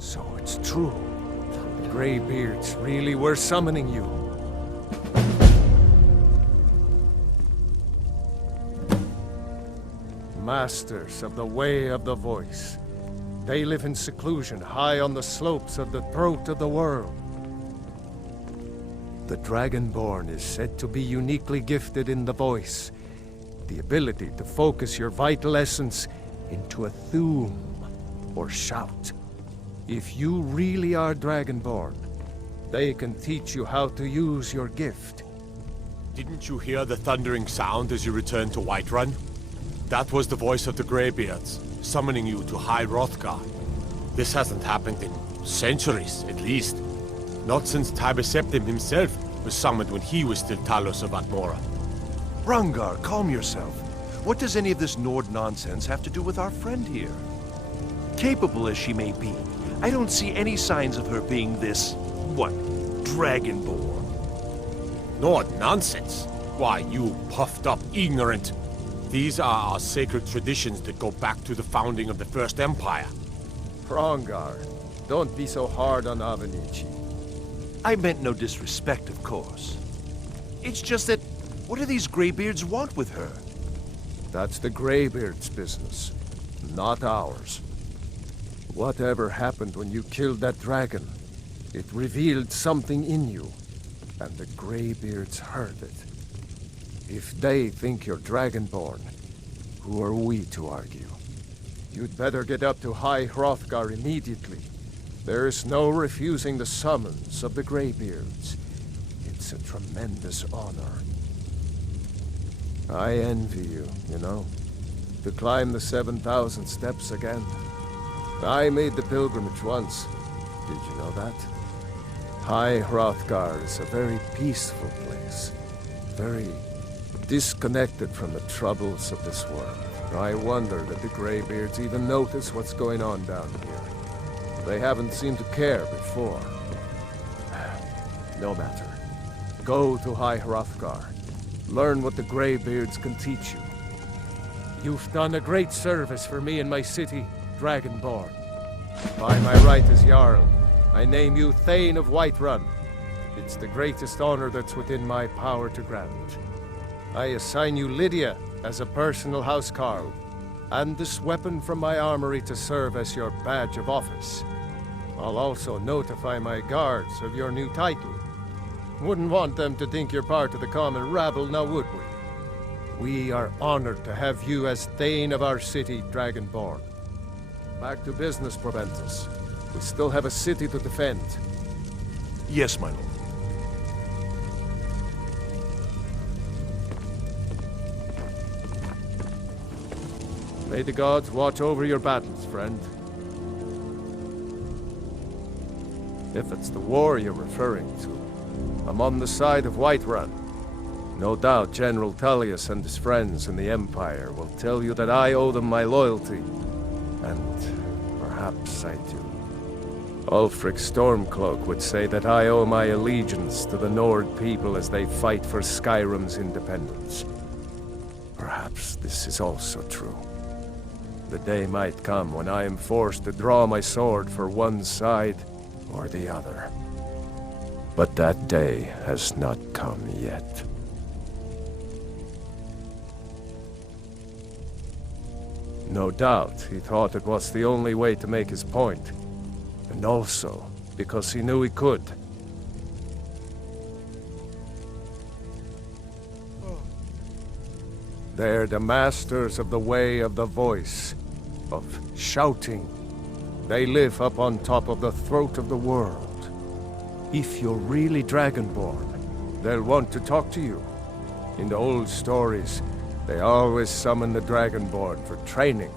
So it's true. The Greybeards really were summoning you. Masters of the Way of the Voice. They live in seclusion high on the slopes of the throat of the world. The Dragonborn is said to be uniquely gifted in the voice. The ability to focus your vital essence into a thum, or shout. If you really are Dragonborn, they can teach you how to use your gift. Didn't you hear the thundering sound as you returned to Whiterun? That was the voice of the Greybeards, summoning you to High Hrothgar. This hasn't happened in centuries, at least. Not since Tibeseptim himself was summoned when he was still Talos of Atmora. Rungar, calm yourself. What does any of this Nord nonsense have to do with our friend here? Capable as she may be, I don't see any signs of her being this, what, Dragonborn. Nord nonsense? Why, you puffed up ignorant. These are our sacred traditions that go back to the founding of the First Empire. Hrongar, don't be so hard on Avenici. I meant no disrespect, of course. It's just that, what do these Greybeards want with her? That's the Greybeards' business, not ours. Whatever happened when you killed that dragon, it revealed something in you, and the Greybeards heard it. If they think you're Dragonborn, who are we to argue? You'd better get up to High Hrothgar immediately. There's no refusing the summons of the Greybeards. It's a tremendous honor. I envy you, you know, to climb the 7,000 steps again. I made the pilgrimage once. Did you know that? High Hrothgar is a very peaceful place. Very disconnected from the troubles of this world. I wonder that the Greybeards even notice what's going on down here. They haven't seemed to care before. No matter. Go to High Hrothgar. Learn what the Greybeards can teach you. You've done a great service for me and my city, Dragonborn. By my right as Jarl, I name you Thane of Whiterun. It's the greatest honor that's within my power to grant. I assign you Lydia as a personal housecarl, and this weapon from my armory to serve as your badge of office. I'll also notify my guards of your new title. Wouldn't want them to think you're part of the common rabble, now would we? We are honored to have you as Thane of our city, Dragonborn. Back to business, Proventus. We still have a city to defend. Yes, my lord. May the gods watch over your battles, friend. If it's the war you're referring to, I'm on the side of Whiterun. No doubt General Tullius and his friends in the Empire will tell you that I owe them my loyalty. And perhaps I do. Ulfric Stormcloak would say that I owe my allegiance to the Nord people as they fight for Skyrim's independence. Perhaps this is also true. The day might come when I am forced to draw my sword for one side or the other. But that day has not come yet. No doubt he thought it was the only way to make his point. And also because he knew he could. They're the masters of the way of the voice, of shouting. They live up on top of the throat of the world. If you're really Dragonborn, they'll want to talk to you. In the old stories, they always summon the Dragonborn for training.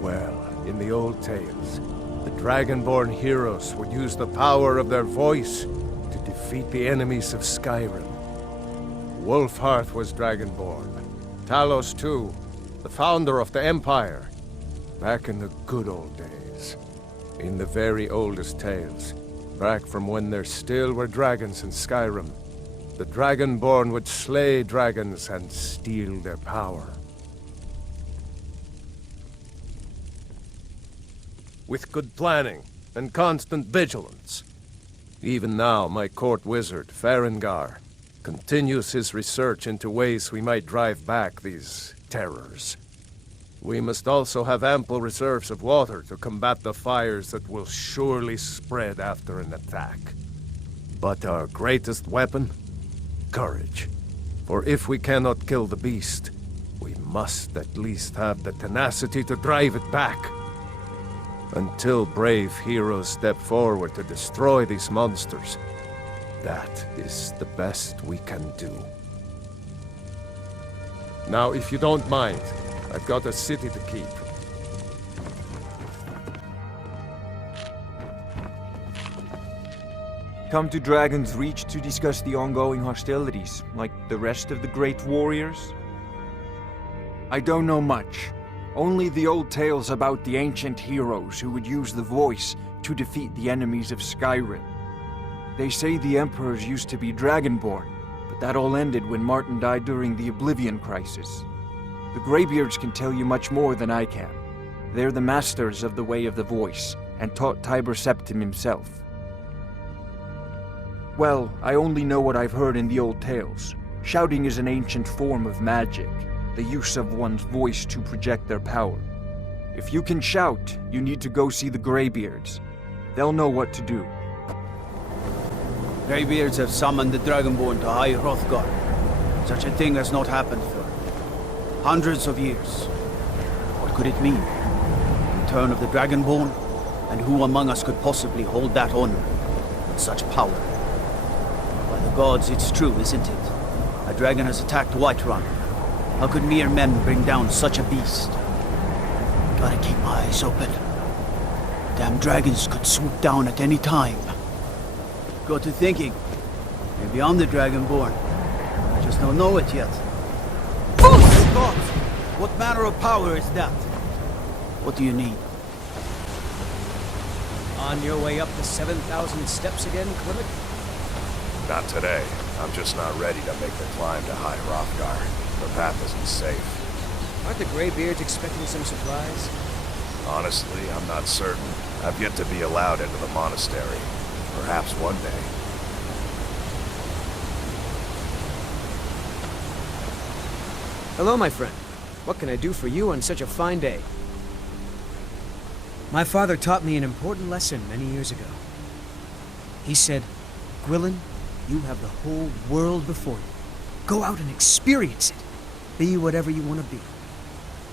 Well, in the old tales, the Dragonborn heroes would use the power of their voice to defeat the enemies of Skyrim. Wolfhearth was Dragonborn. Talos too, the founder of the Empire. Back in the good old days. In the very oldest tales, back from when there still were dragons in Skyrim, the Dragonborn would slay dragons and steal their power. with good planning and constant vigilance. Even now, my court wizard, Farengar, continues his research into ways we might drive back these terrors. We must also have ample reserves of water to combat the fires that will surely spread after an attack. But our greatest weapon? Courage. For if we cannot kill the beast, we must at least have the tenacity to drive it back. Until brave heroes step forward to destroy these monsters, that is the best we can do. Now, if you don't mind, I've got a city to keep. Come to Dragon's Reach to discuss the ongoing hostilities, like the rest of the great warriors? I don't know much. Only the old tales about the ancient heroes who would use the voice to defeat the enemies of Skyrim. They say the emperors used to be dragonborn, but that all ended when Martin died during the Oblivion Crisis. The Greybeards can tell you much more than I can. They're the masters of the Way of the Voice, and taught Tiber Septim himself. Well, I only know what I've heard in the old tales. Shouting is an ancient form of magic, the use of one's voice to project their power. If you can shout, you need to go see the Greybeards. They'll know what to do. Greybeards have summoned the Dragonborn to High Hrothgar. Such a thing has not happened for hundreds of years. What could it mean? Return of the Dragonborn? And who among us could possibly hold that honor with such power? By the gods, it's true, isn't it? A dragon has attacked Whiterun. How could mere men bring down such a beast? Gotta keep my eyes open. Damn dragons could swoop down at any time. Got to thinking. Maybe I'm the Dragonborn. I just don't know it yet. Oh my God! What manner of power is that? What do you need? On your way up the 7,000 steps again, Clement? Not today. I'm just not ready to make the climb to High Hrothgar. The path isn't safe. Aren't the Greybeards expecting some supplies? Honestly, I'm not certain. I've yet to be allowed into the monastery. Perhaps one day. Hello, my friend. What can I do for you on such a fine day? My father taught me an important lesson many years ago. He said, Gwilyn, you have the whole world before you. Go out and experience it. Be whatever you want to be.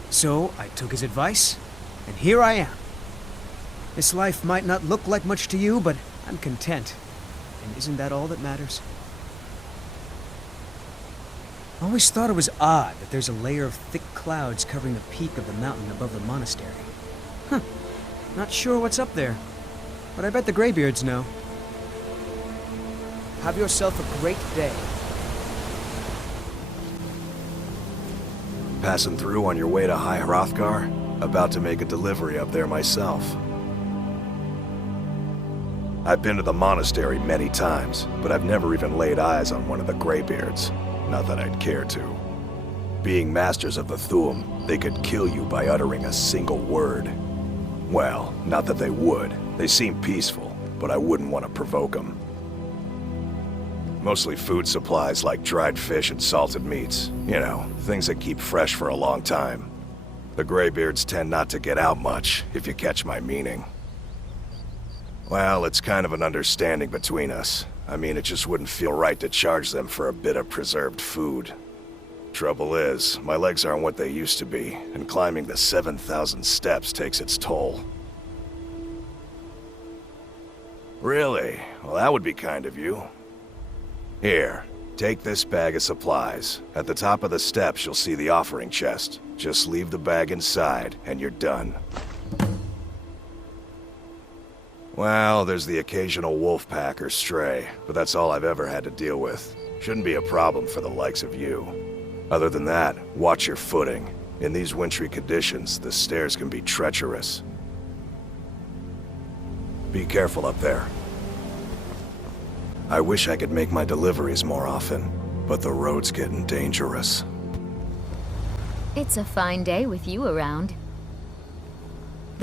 So I took his advice, and here I am. This life might not look like much to you, but I'm content. And isn't that all that matters? I always thought it was odd that there's a layer of thick clouds covering the peak of the mountain above the monastery. Huh. Not sure what's up there, but I bet the Greybeards know. Have yourself a great day. Passing through on your way to High Hrothgar? About to make a delivery up there myself. I've been to the monastery many times, but I've never even laid eyes on one of the Greybeards. Not that I'd care to. Being masters of the Thu'um, they could kill you by uttering a single word. Well, not that they would. They seem peaceful, but I wouldn't want to provoke them. Mostly food supplies like dried fish and salted meats. You know, things that keep fresh for a long time. The Greybeards tend not to get out much, if you catch my meaning. Well, it's kind of an understanding between us. I mean, it just wouldn't feel right to charge them for a bit of preserved food. Trouble is, my legs aren't what they used to be, and climbing the 7,000 steps takes its toll. Really? Well, that would be kind of you. Here, take this bag of supplies. At the top of the steps, you'll see the offering chest. Just leave the bag inside, and you're done. Well, there's the occasional wolf pack or stray, but that's all I've ever had to deal with. Shouldn't be a problem for the likes of you. Other than that, watch your footing. In these wintry conditions, the stairs can be treacherous. Be careful up there. I wish I could make my deliveries more often, but the road's getting dangerous. It's a fine day with you around.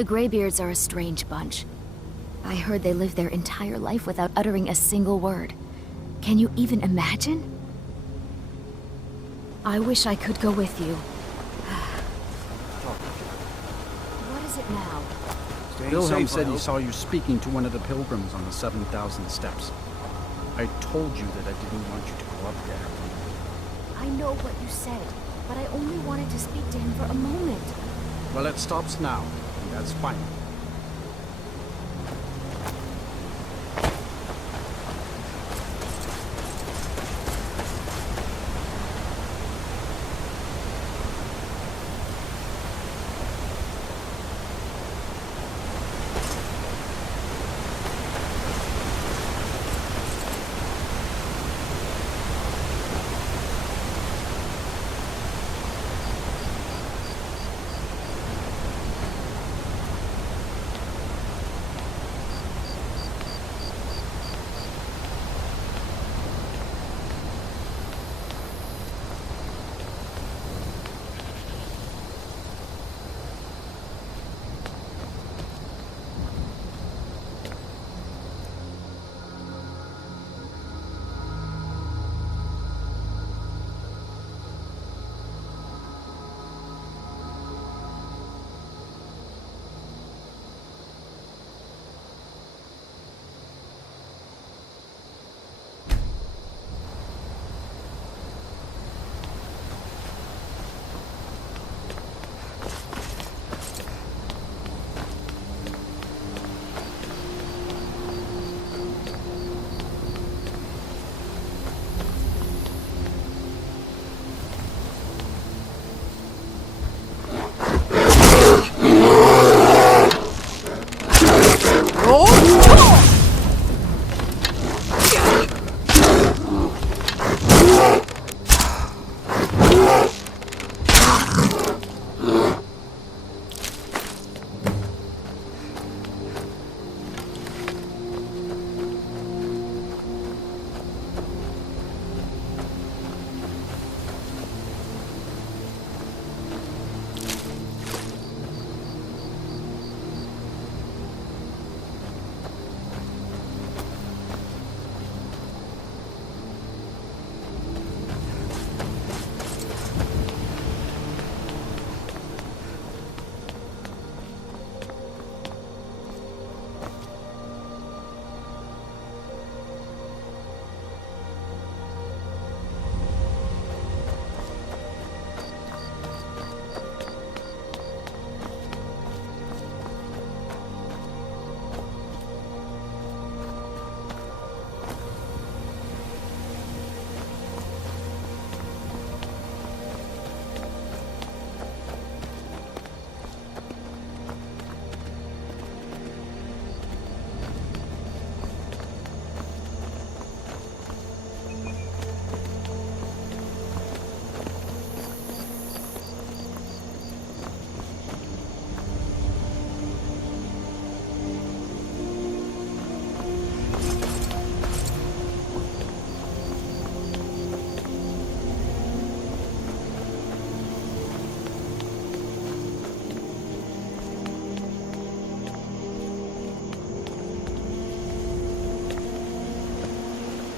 The Greybeards are a strange bunch. I heard they lived their entire life without uttering a single word. Can you even imagine? I wish I could go with you. What is it now? Wilhelm said he saw you speaking to one of the pilgrims on the 7,000 steps. I told you that I didn't want you to go up there. I know what you said, but I only wanted to speak to him for a moment. Well, it stops now, and that's fine.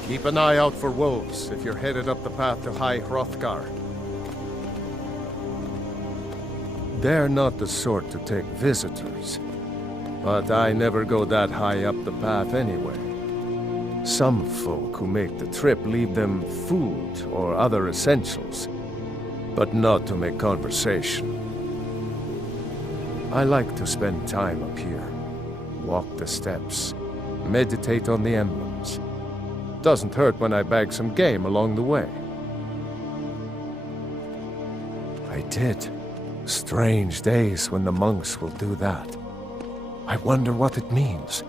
Keep an eye out for wolves if you're headed up the path to High Hrothgar. They're not the sort to take visitors, but I never go that high up the path anyway. Some folk who make the trip leave them food or other essentials, but not to make conversation. I like to spend time up here, walk the steps, meditate on the emblems. Doesn't hurt when I bag some game along the way. I did. Strange days when the monks will do that. I wonder what it means.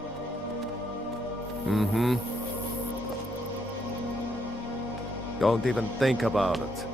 Mm-hmm. Don't even think about it.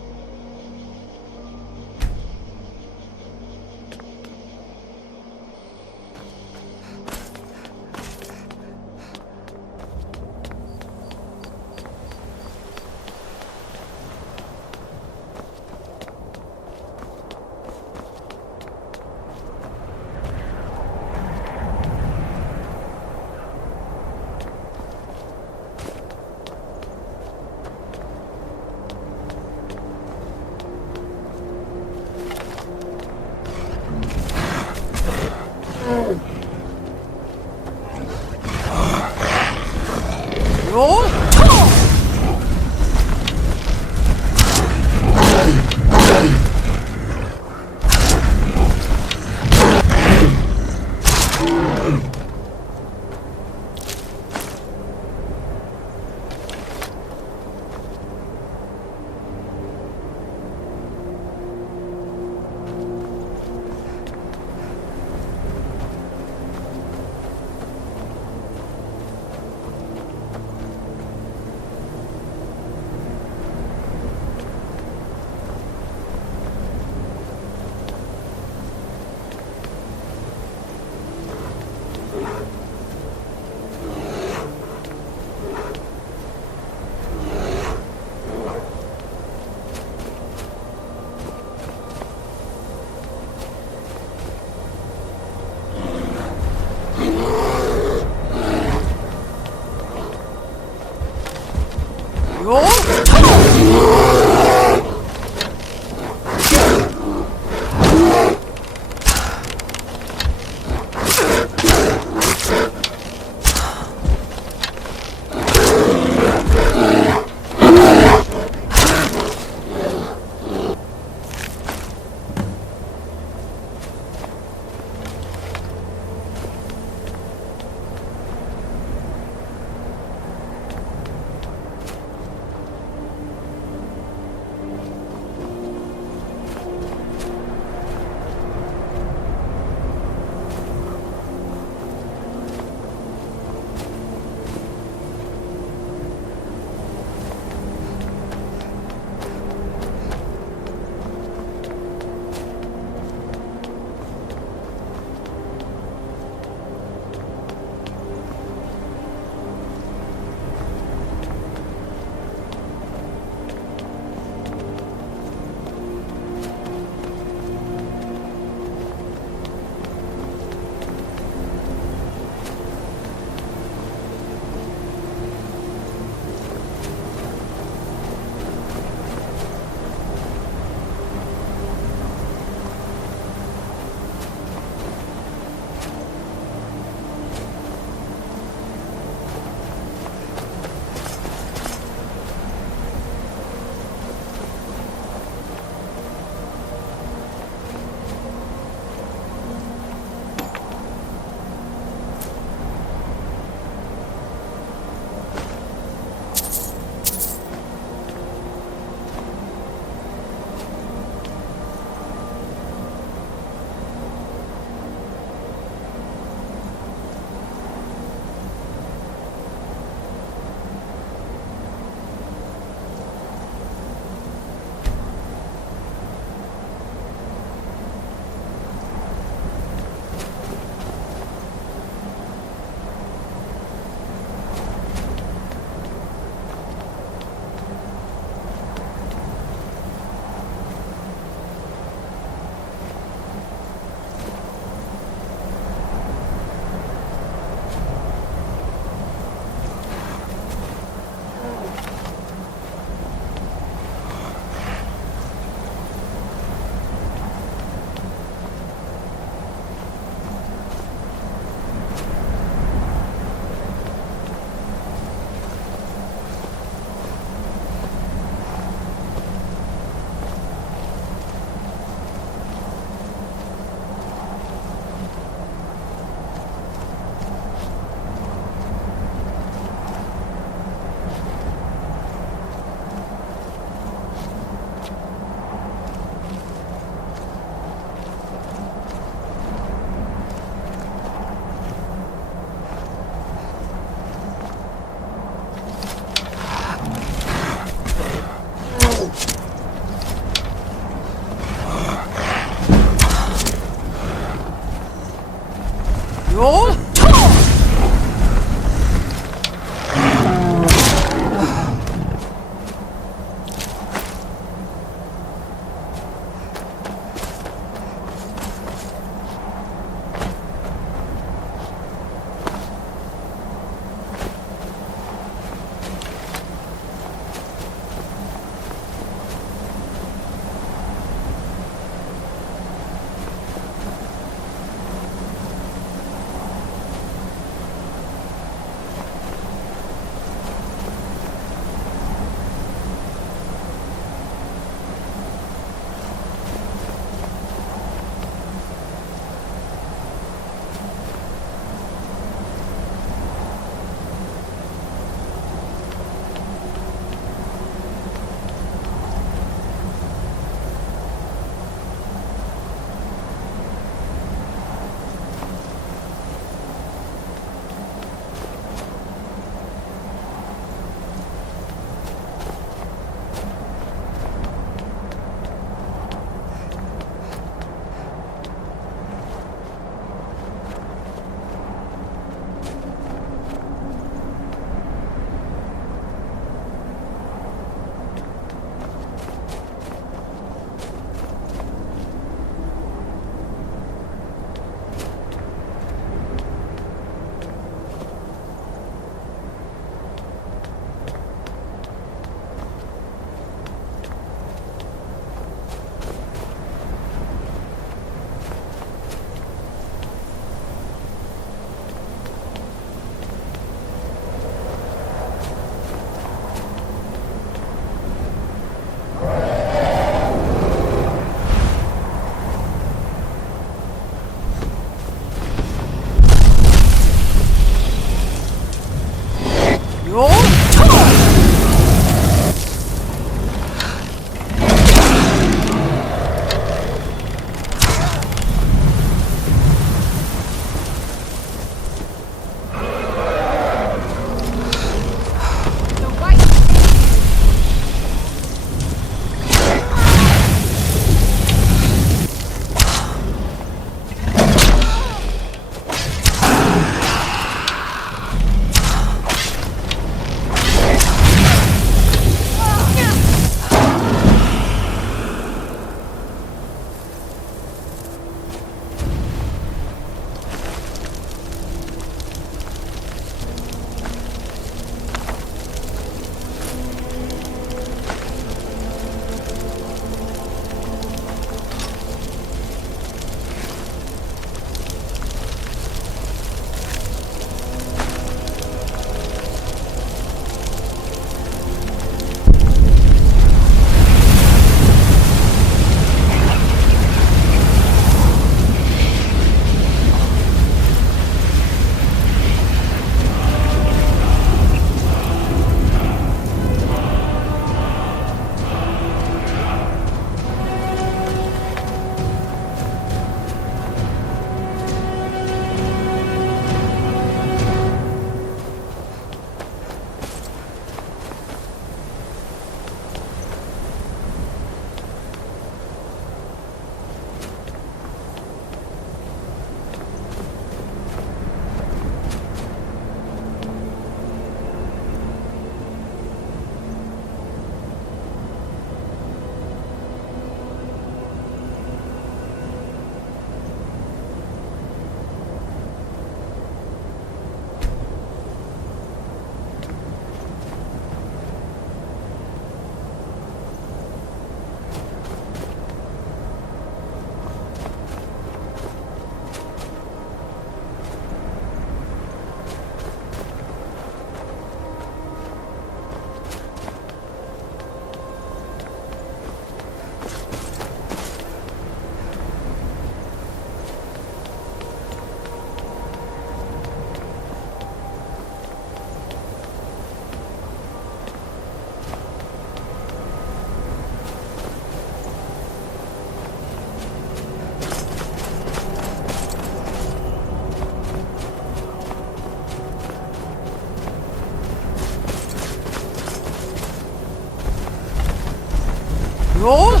Roll!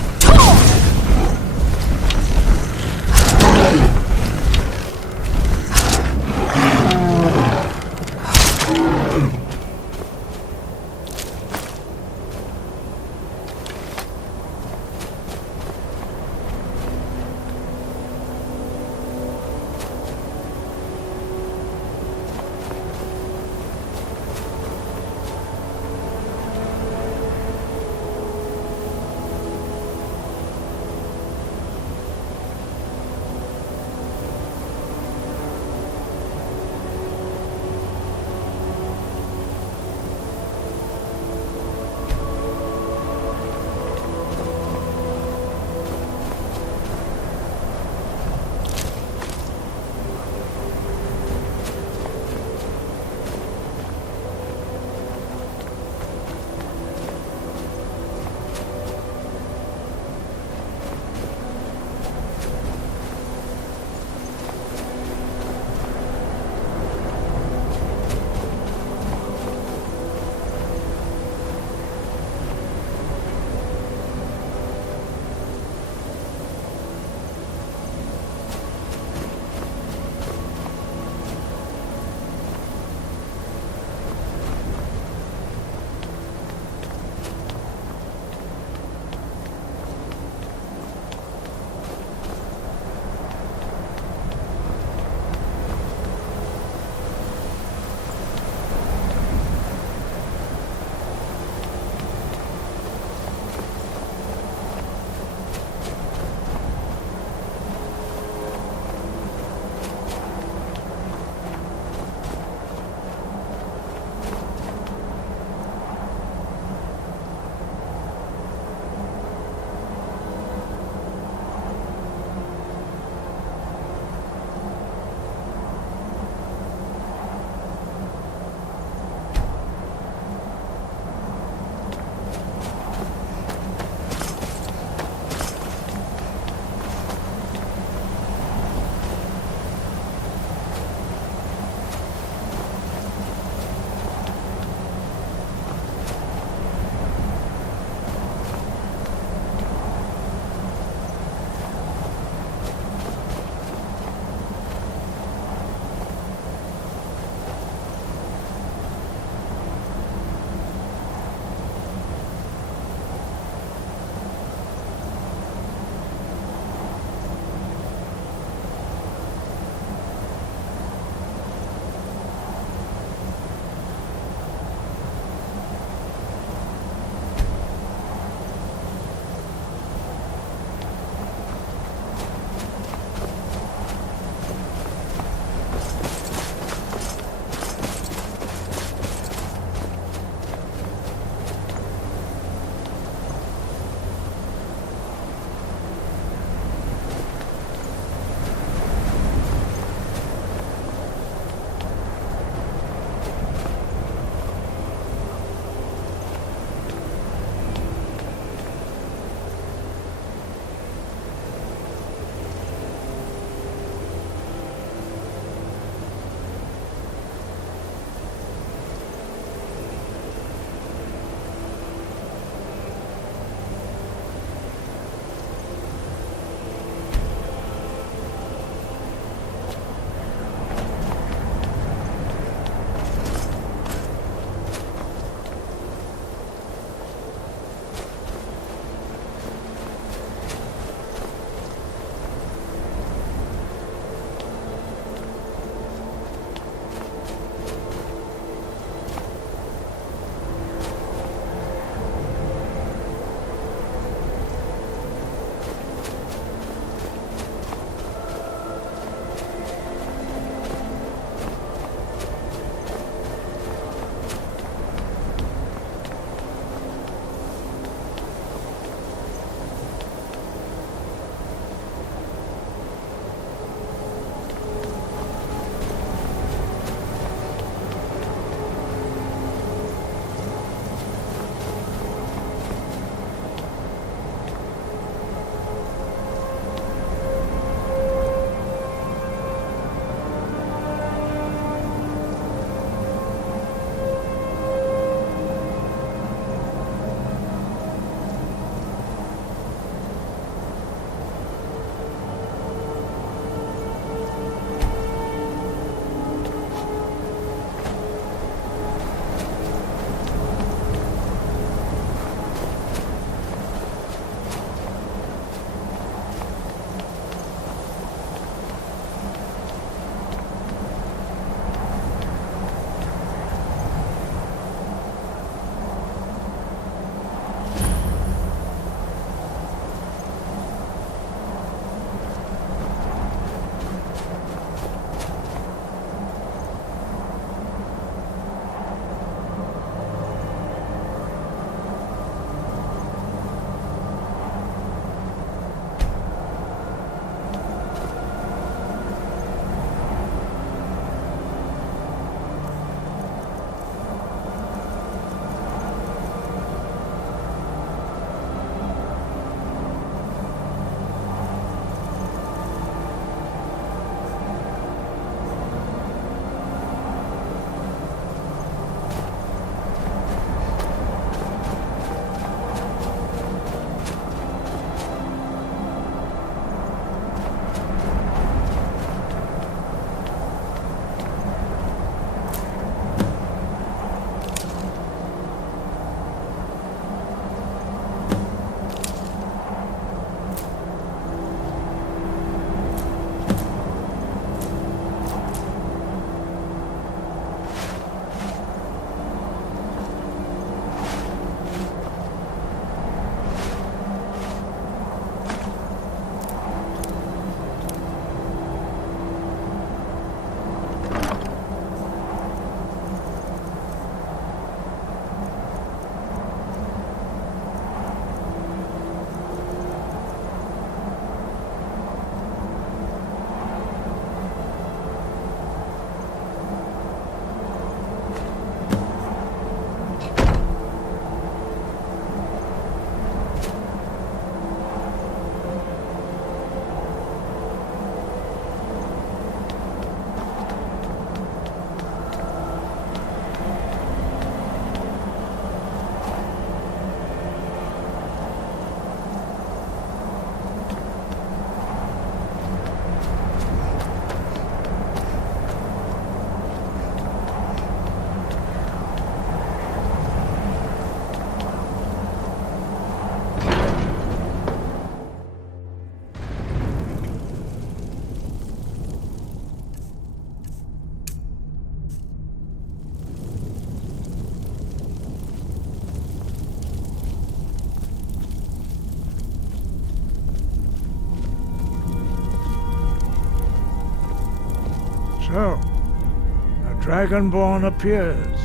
So, a Dragonborn appears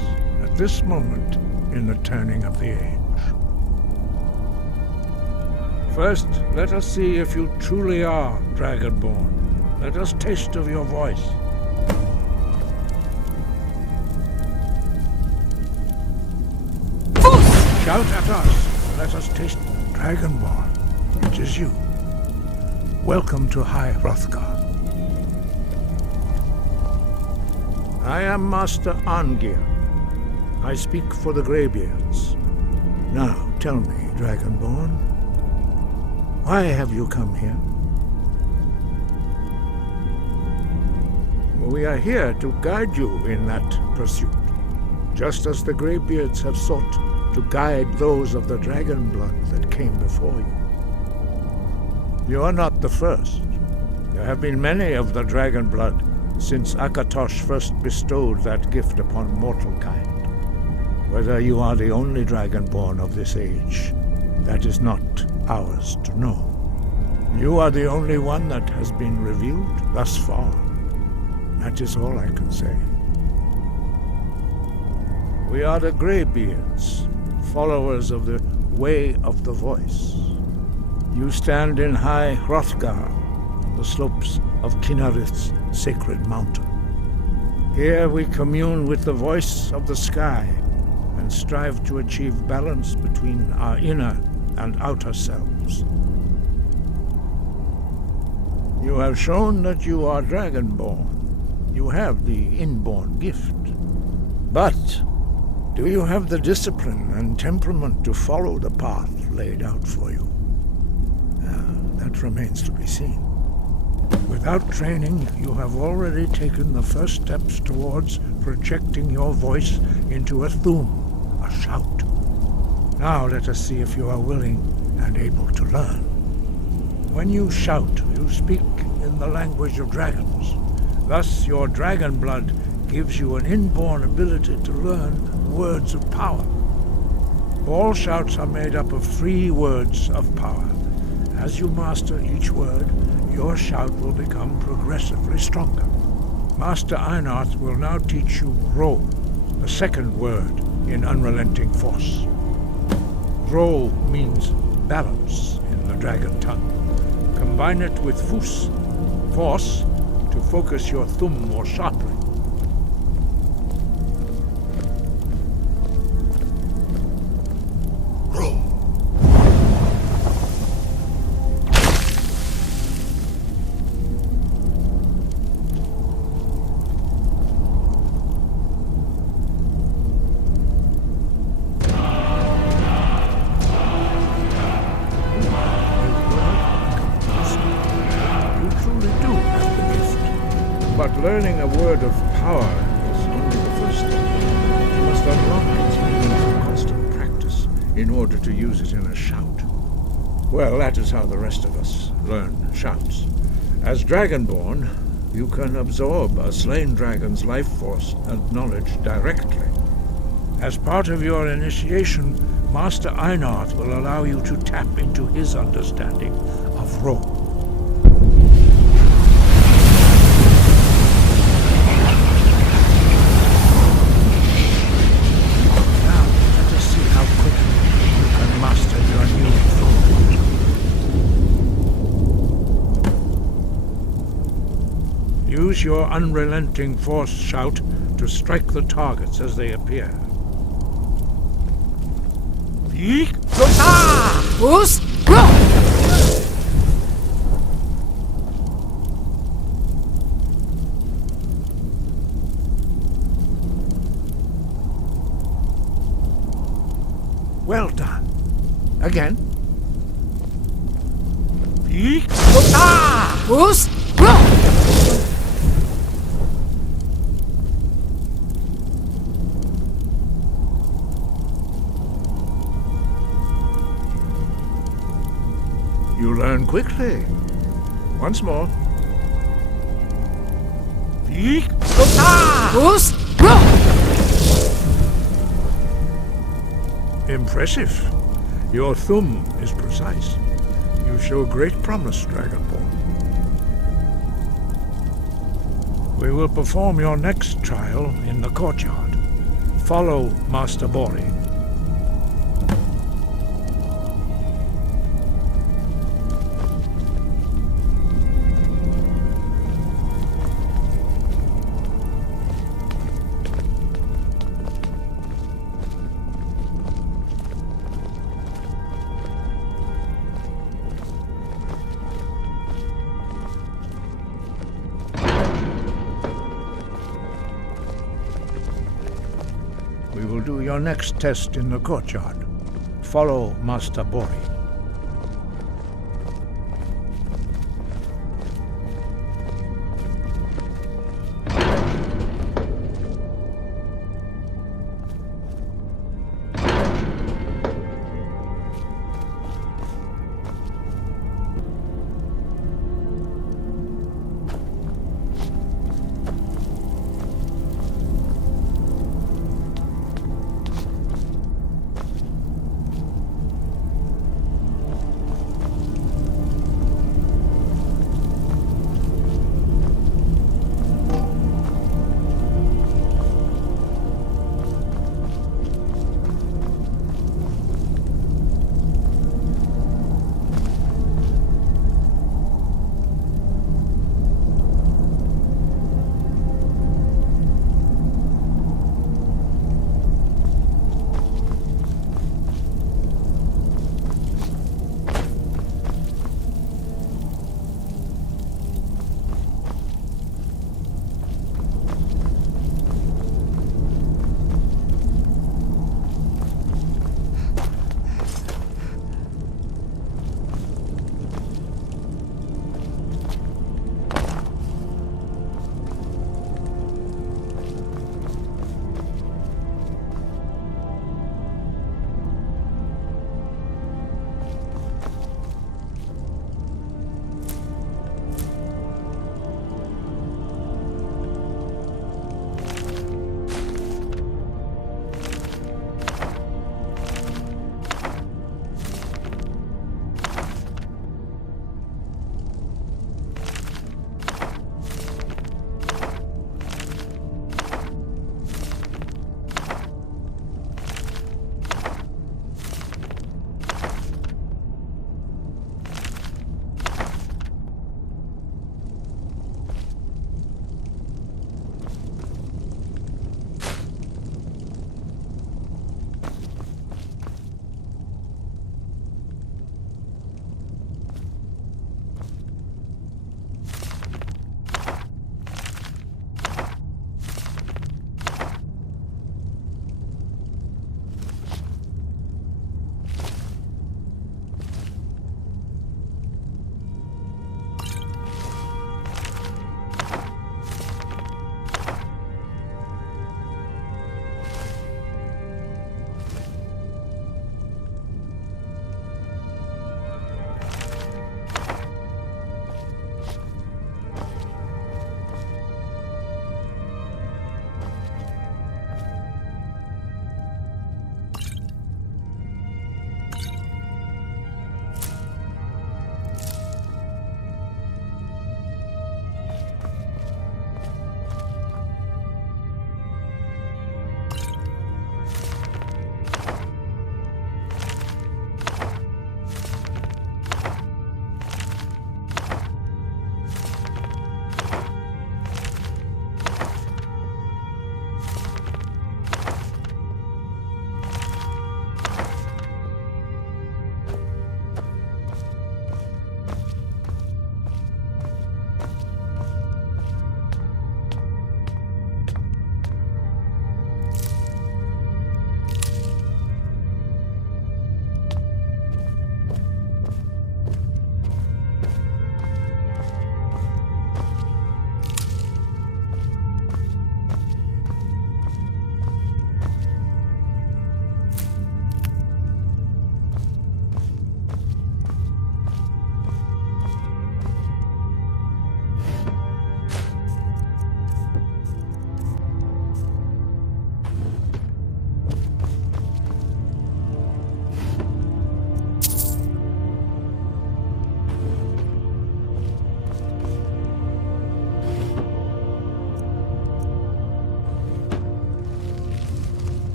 at this moment in the turning of the age. First, let us see if you truly are Dragonborn. Let us taste of your voice. Shout at us. Let us taste Dragonborn. It is you. Welcome to High Hrothgar. I am Master Arngir. I speak for the Greybeards. Now, tell me, Dragonborn, why have you come here? We are here to guide you in that pursuit, just as the Greybeards have sought to guide those of the dragon blood that came before you. You are not the first. There have been many of the dragon blood since Akatosh first bestowed that gift upon mortal kind. Whether you are the only dragonborn of this age, that is not ours to know. You are the only one that has been revealed thus far. That is all I can say. We are the Greybeards, followers of the Way of the Voice. You stand in High Hrothgar, on the slopes of Kinnarith's sacred mountain. Here we commune with the voice of the sky and strive to achieve balance between our inner and outer selves. You have shown that you are Dragonborn. You have the inborn gift. But do you have the discipline and temperament to follow the path laid out for you? That remains to be seen. Without training, you have already taken the first steps towards projecting your voice into a thum, a shout. Now let us see if you are willing and able to learn. When you shout, you speak in the language of dragons. Thus, your dragon blood gives you an inborn ability to learn words of power. All shouts are made up of 3 words of power. As you master each word, your shout will become progressively stronger. Master Einarth will now teach you Ro, the second word in Unrelenting Force. Ro means balance in the dragon tongue. Combine it with Fus, force, to focus your thumb more sharply. But learning a word of power is only the first step. You must unlock its meaning through constant practice in order to use it in a shout. Well, that is how the rest of us learn shouts. As Dragonborn, you can absorb a slain dragon's life force and knowledge directly. As part of your initiation, Master Einarth will allow you to tap into his understanding of Ro. Use your unrelenting force shout to strike the targets as they appear. Well done. Again. You learn quickly. Once more. Impressive. Your thumb is precise. You show great promise, Dragonborn. We will perform your next trial in the courtyard. Follow Master Bori. We will do your next test in the courtyard. Follow Master Bori.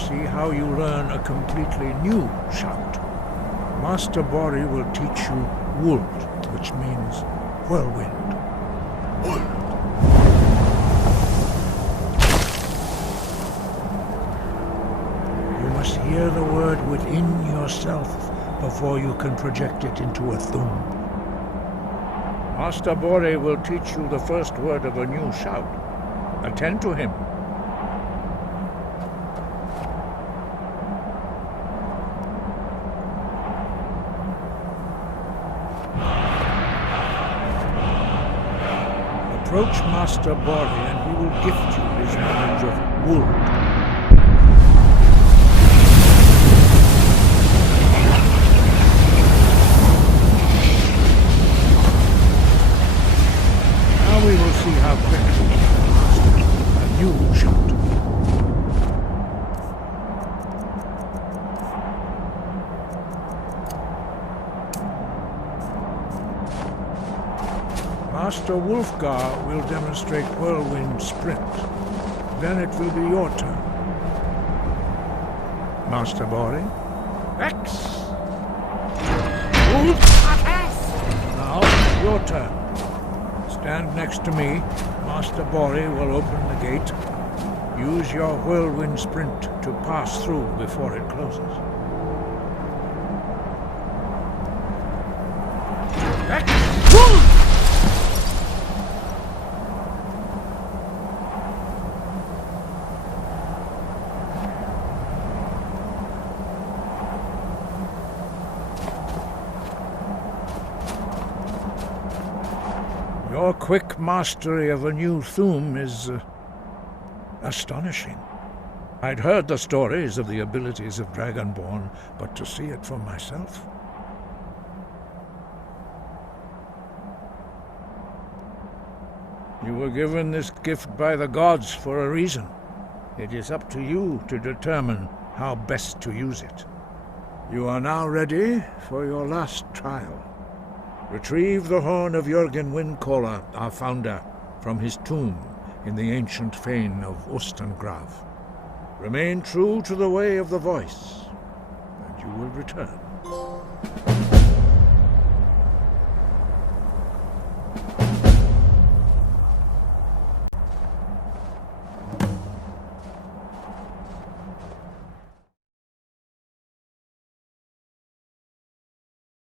see how you learn a completely new shout. Master Bori will teach you Wold, which means whirlwind. You must hear the word within yourself before you can project it into a thum. Master Bori will teach you the first word of a new shout. Attend to him. Approach Master Bori and he will gift you his knowledge of Wold. Now we will see how quickly you can master a new shout. Master Wulfgar will demonstrate Whirlwind Sprint. Then it will be your turn. Master Bori? X! Now, your turn. Stand next to me. Master Bori will open the gate. Use your Whirlwind Sprint to pass through before it closes. X! Your quick mastery of a new thum is astonishing. I'd heard the stories of the abilities of Dragonborn, but to see it for myself... You were given this gift by the gods for a reason. It is up to you to determine how best to use it. You are now ready for your last trial. Retrieve the horn of Jürgen Windcaller, our founder, from his tomb in the ancient fane of Ostengrav. Remain true to the way of the voice, and you will return.